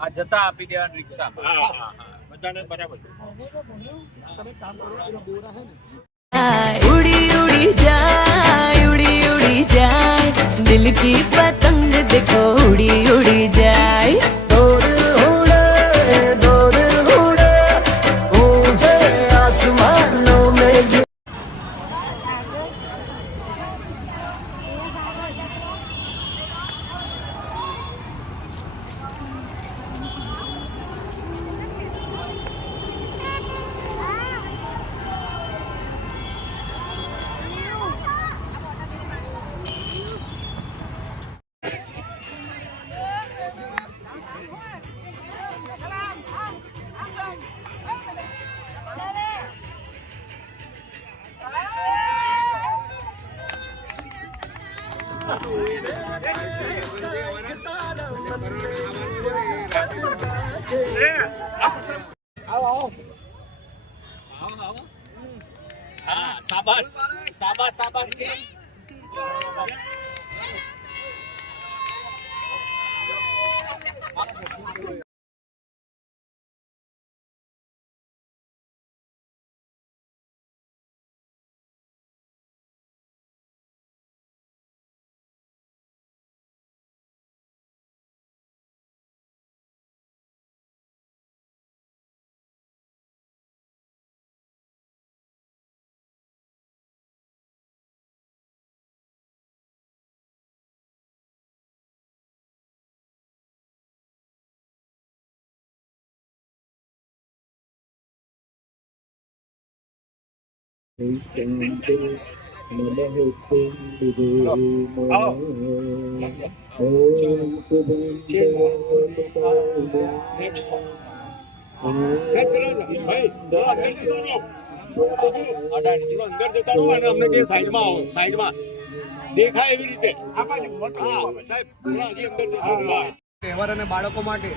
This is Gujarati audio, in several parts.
આ જતા આપી દેવાનું રિક્ષા બધાને બરાબર उड़ी उड़ी जाए दिल की पतंग देखो उड़ी उड़ी जाए ऊंचे आसमानों में शाबाश शाबाश शाबाश के દેખાય એવી રીતે તહેવાર અને બાળકો માટે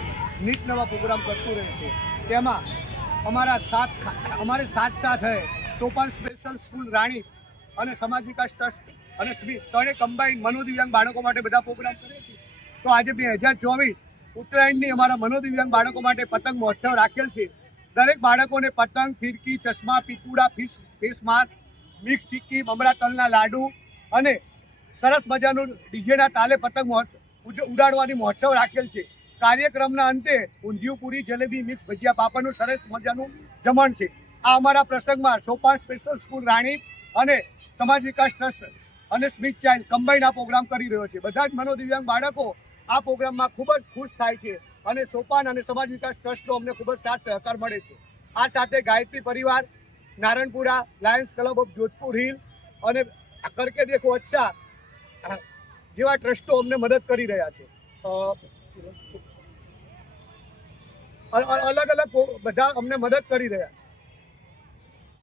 નીત નવા પ્રોગ્રામ કરતું રહે છે. તેમાં અમારે સાથ હૈ સોપાન સ્પેશિયલ સ્કૂલ રાણી અને સમાજ વિકાસ ટ્રસ્ટ અને સ્મિત ત્રણે કમ્બાઈન મનોદિવ્યાંગ બાળકો માટે બધા પ્રોગ્રામ કરે છે. તો આજે 2024 ઉત્તરાયણની અમારા મનોદિવ્યાંગ બાળકો માટે પતંગ મહોત્સવ રાખેલ છે. દરેક બાળકોને પતંગ, ફિરકી, ચશ્મા, પીકુડા, ફેસ માસ્ક, મિક્સ ચીક્કી, મમરા તલના લાડુ અને સરસ મજાનું ડીજેના તાલે પતંગ ઉડાડવાની મહોત્સવ રાખેલ છે. કાર્યક્રમના અંતે ઊંધિયું, પૂરી, જલેબી, મિક્સ ભજીયા, પાપડનું સરસ મજાનું જમણ છે. આ અમારા પ્રસંગમાં સોપાન સ્પેશિયલ સ્કૂલ રાણી અને સમાજ વિકાસ ટ્રસ્ટ અને સ્મિત ચાઇલ્ડ કમ્બાઈન આ પ્રોગ્રામ કરી રહ્યો છે. બધા જ મનોદિવ્યાંગ બાળકો આ પ્રોગ્રામમાં ખૂબ જ ખુશ થાય છે અને સોપાન અને સમાજ વિકાસ ટ્રસ્ટનો અમને ખૂબ જ સાથ સહકાર મળે છે. આ સાથે ગાયત્રી પરિવાર, Naranpura, Lions club of Jodhpur hill અને કરકે દેખો અચ્છા જેવા ટ્રસ્ટો અમને મદદ કરી રહ્યા છે. અલગ અલગ બધા અમને મદદ કરી રહ્યા છે.